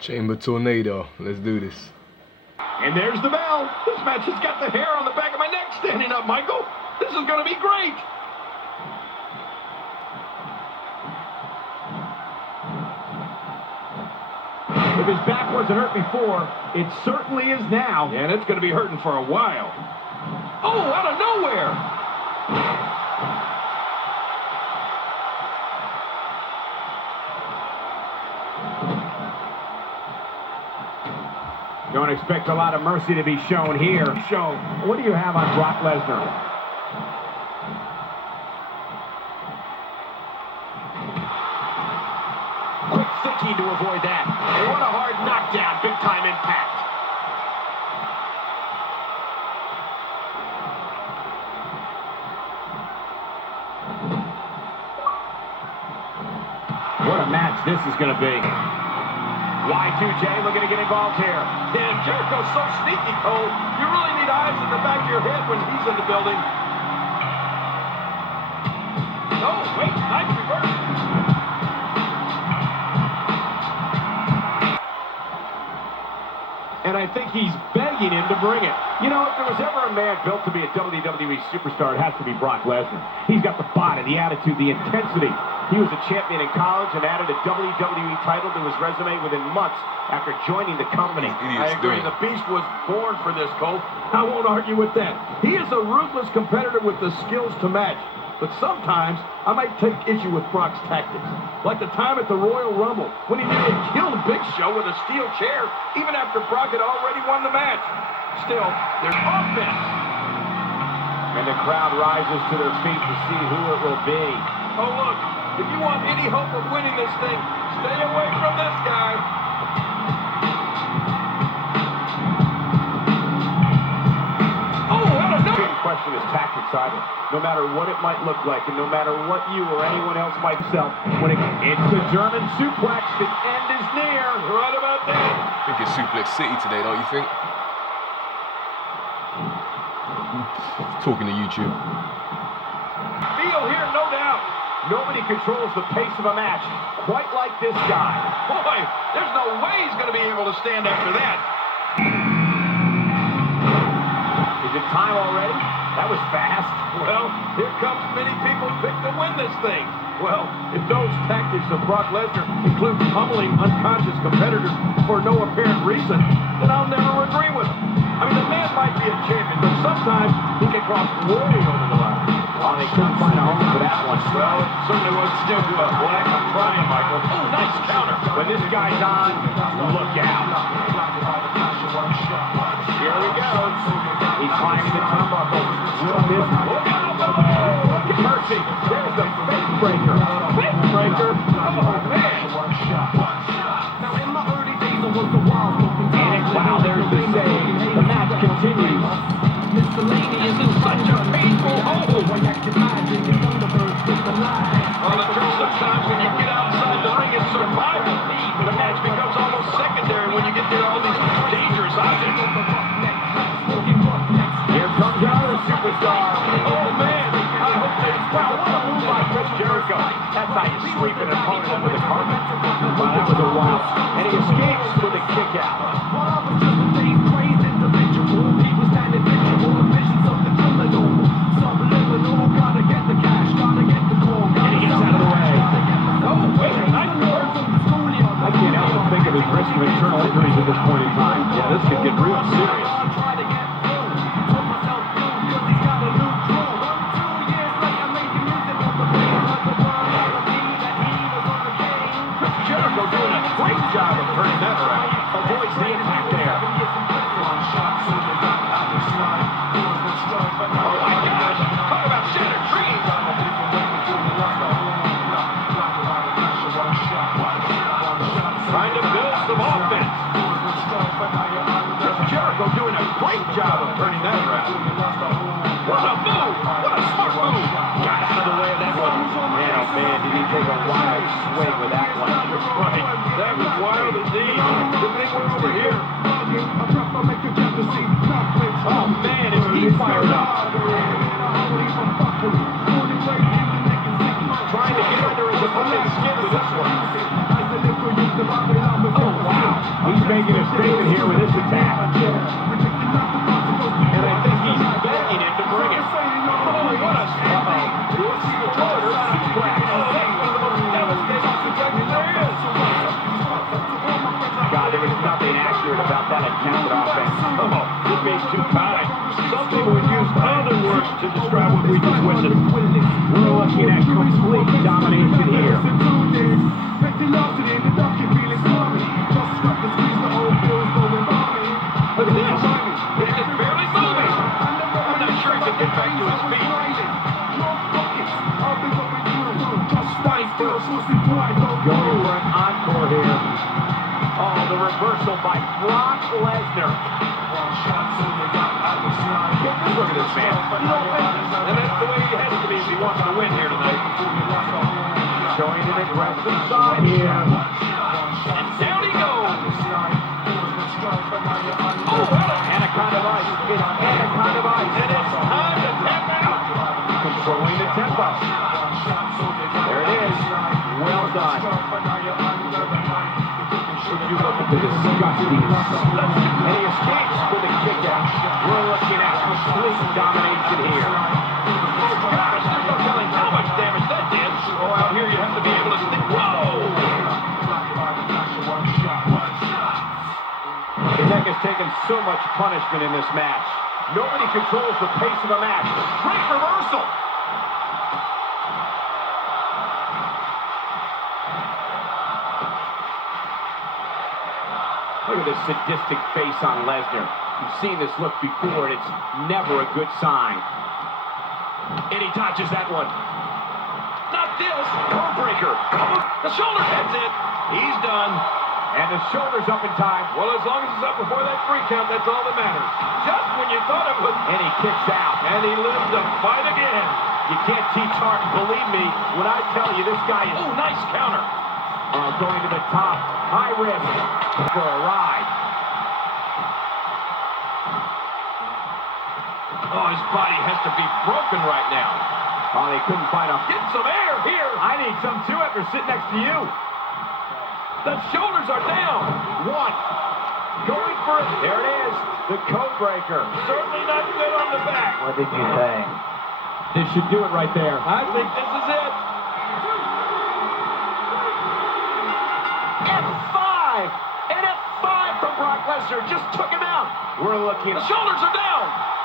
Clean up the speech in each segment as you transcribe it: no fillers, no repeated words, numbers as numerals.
Chamber tornado. Let's do this. And there's the bell. This match has got the hair on the back of my neck standing up, Michael. This is going to be great. If his back wasn't hurt before, it certainly is now. And it's going to be hurting for a while. Oh, out of nowhere. Don't expect a lot of mercy to be shown here. What do you have on Brock Lesnar? Quick thinking to avoid that. And what a hard knockdown. Big time impact. What a match this is going to be. Y2J looking to get involved here. And Jericho's so sneaky, Cole. You really need eyes in the back of your head when he's in the building. Oh, wait, nice reverse. And I think he's begging him to bring it. You know, if there was ever a man built to be a WWE superstar, it has to be Brock Lesnar. He's got the body, the attitude, the intensity. He was a champion in college and added a WWE title to his resume within months after joining the company. I agree. The Beast was born for this, Cole. I won't argue with that. He is a ruthless competitor with the skills to match. But sometimes, I might take issue with Brock's tactics. Like the time at the Royal Rumble, when he nearly killed Big Show with a steel chair, even after Brock had already won the match. Still, there's offense. And the crowd rises to their feet to see who it will be. Oh, look. If you want any hope of winning this thing, stay away from this guy. Oh, what a no! Question is tactics either. No matter what it might look like, and no matter what you or anyone else might sell, when it's the German suplex, the end is near. Right about that. I think it's Suplex City today, don't you think? Talking to YouTube. Feel here, no doubt. Nobody controls the pace of a match quite like this guy. Boy, there's no way he's going to be able to stand after that. Is it time already? That was fast. Well, here comes many people picked to win this thing. Well, if those tactics of Brock Lesnar include pummeling unconscious competitors for no apparent reason, then I'll never agree with him. I mean, the man might be a champion, but sometimes he can cross way over the line. Oh, they couldn't find a home for that one. Well, it certainly wasn't still to a black of Bryan, Michael. Oh, nice counter. When this guy's on, look out. Here we go. He's climbing the turnbuckle. Look out. Oh, mercy. There's the fake breaker. Fake breaker. Oh, man. And wow, there's the save. The match continues. This is such a painful hold. Well, the truth sometimes when you get outside the ring, it's survival. The match becomes almost secondary when you get near all these dangerous objects. Here comes our superstar. Oh, man. I hope they wow, what a move by Jericho. That's how you sweep an opponent under the carpet. Well, that was a wild. And he escapes with a kick out. Risk of internal injuries at this point in time. Yeah, this could get real serious. Jericho doing a great job of turning that around. Avoids the impact there. Oh my gosh! Talk about shattered dreams! Trying to build some offense. Jericho doing a great job of turning that around. What a move! What a smart move! Got out of the way of that one. Man, oh man, did he take a wild swing with that one. Right. That was wild indeed. Good thing we're over here. Oh man, is he fired up. Trying to get under his opponent's skin with this one. Oh, wow. He's making a statement here with this attack. And I think he's begging him to bring it. Oh, what a spot. God, there was nothing accurate about that attempted offense. Oh, you're being too kind. Some people would use other words to describe what we just witnessed. We're looking at complete domination here. Look at this. He's just barely moving. I'm not sure he can get back to his feet. Going for an encore here. Oh, the reversal by Brock Lesnar. Look at this man. And that's the way he has to be if he wants to win here tonight. Showing an aggressive side here. And down he goes. Oh, Anaconda Vice. It's Anaconda Vice. And it's time to tap out. Controlling the tempo. There it is. Well done. You look at the disgusting. And he escapes with a kick out. We're looking at complete domination here. Oh gosh, there's no telling how much damage that did. Oh, out here you have to be able to stick. Whoa! TYK has taken so much punishment in this match. Nobody controls the pace of a match. Great reversal! Look at this sadistic face on Lesnar. You've seen this look before, and it's never a good sign. And he dodges that one. Not this. Code breaker. The shoulder. That's it. He's done. And the shoulder's up in time. Well, as long as it's up before that 3 count, that's all that matters. Just when you thought it was. And he kicks out. And he lives to fight again. You can't teach heart. Believe me when I tell you this guy is. Oh, nice counter. Going to the top. High risk for a ride. Oh, his body has to be broken right now. Oh, they couldn't find him. Get some air here. I need some too after sitting next to you. The shoulders are down. 1. Going for it. There it is. The code breaker. Certainly not good on the back. What did you say? This should do it right there. I think this is it. F5. And F5 from Brock Lesnar. Just took him out. We're looking. The shoulders are down.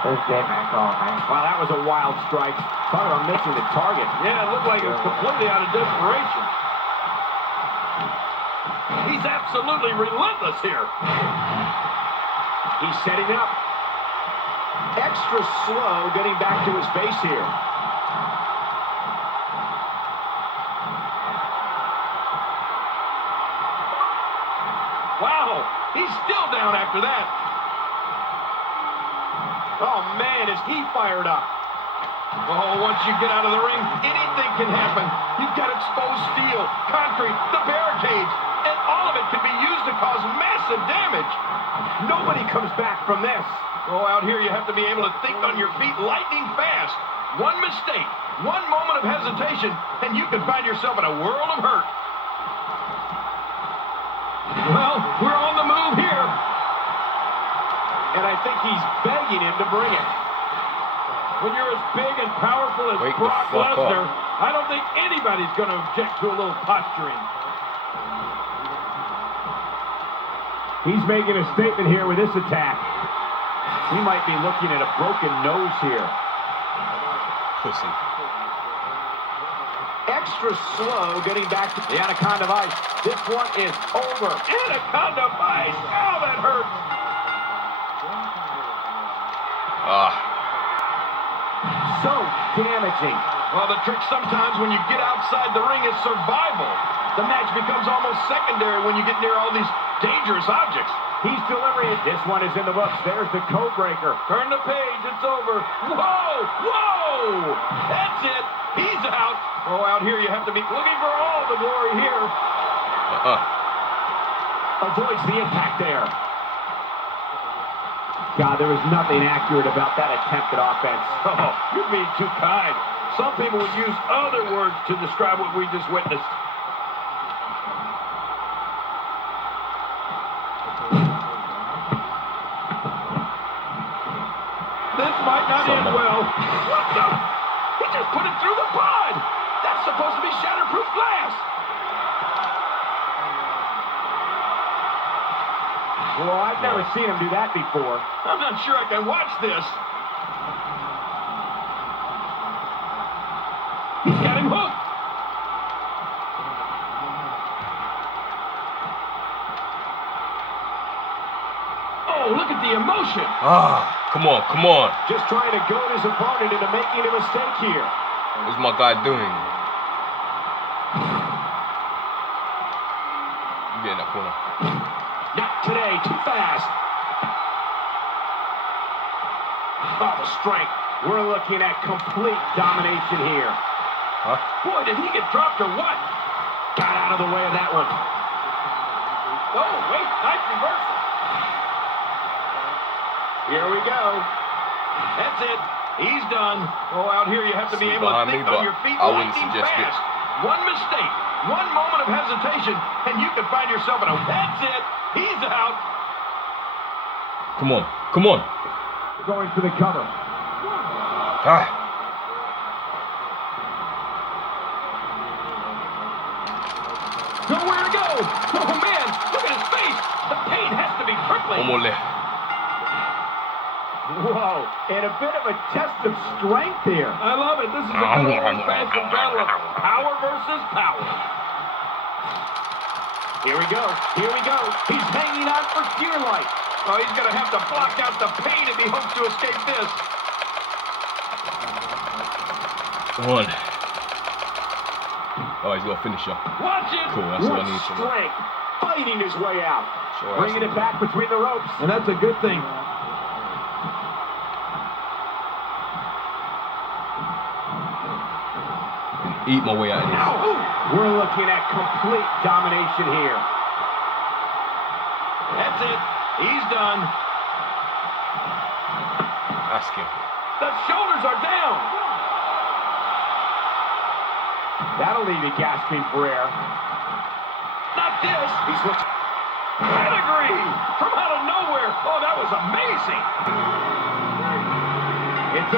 This game I call, man. Wow, that was a wild strike. Talk about missing the target. Yeah, it looked like it was completely out of desperation. He's absolutely relentless here. He's setting up. Extra slow getting back to his base here. Wow, he's still down after that. Oh, man, is he fired up. Oh, once you get out of the ring, anything can happen. You've got exposed steel, concrete, the barricades, and all of it can be used to cause massive damage. Nobody comes back from this. Oh, out here you have to be able to think on your feet lightning fast. One mistake, one moment of hesitation, and you can find yourself in a world of hurt. Well, we're on the move here. And I think he's begging him to bring it. When you're as big and powerful as Brock Lesnar, I don't think anybody's going to object to a little posturing. He's making a statement here with this attack. We might be looking at a broken nose here. Pussy. Extra slow getting back to the Anaconda Vice. This one is over. Anaconda Vice. Oh, that hurts. So damaging. Well, the trick sometimes when you get outside the ring is survival. The match becomes almost secondary when you get near all these dangerous objects. He's delivering it. This one is in the books. There's the code breaker. Turn the page. It's over. Whoa! Whoa! That's it. He's out. Oh, out here you have to be looking for all the glory here. Avoids the impact there. God, there was nothing accurate about that attempted offense. Oh, you're being too kind. Some people would use other words to describe what we just witnessed. That's supposed to be shatterproof glass. Well, I've never seen him do that before. I'm not sure I can watch this. He's got him hooked. Oh, look at the emotion. Ah, come on, come on. Just trying to goad his opponent into making a mistake here. What's my guy doing? You get in that corner. Not today, too fast. Oh, the strength. We're looking at complete domination here. Huh? Boy, did he get dropped or what? Got out of the way of that one. Oh, wait, nice reversal. Here we go. That's it. He's done. Oh, out here you have to be able to think on your feet lightning fast. One mistake, one moment of hesitation, and you can find yourself in a... That's it. He's out. Come on, come on. Going for the cover. Ah. Nowhere to go. Oh, man, look at his face. The pain has to be crippling. One more left. Whoa, and a bit of a test of strength here. I love it. This is a good old-fashioned battle of power versus power. Here we go. Here we go. He's hanging on for dear life. Oh, he's going to have to block out the pain if he hopes to escape this. One. Oh, he's got a finisher. Watch it. Cool, that's what I need. Strength, fighting his way out. Sure, bringing it back between the ropes. And that's a good thing. Eat my way out of this. Now, we're looking at complete domination here. That's it. He's done. Ask him. The shoulders are down. That'll leave you gasping for air. Not this. He's looking. Pedigree from out of nowhere. Oh, that was amazing.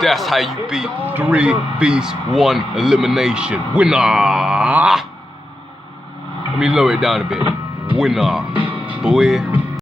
That's how you beat 3v1 elimination. Winner! Let me lower it down a bit. Winner, boy.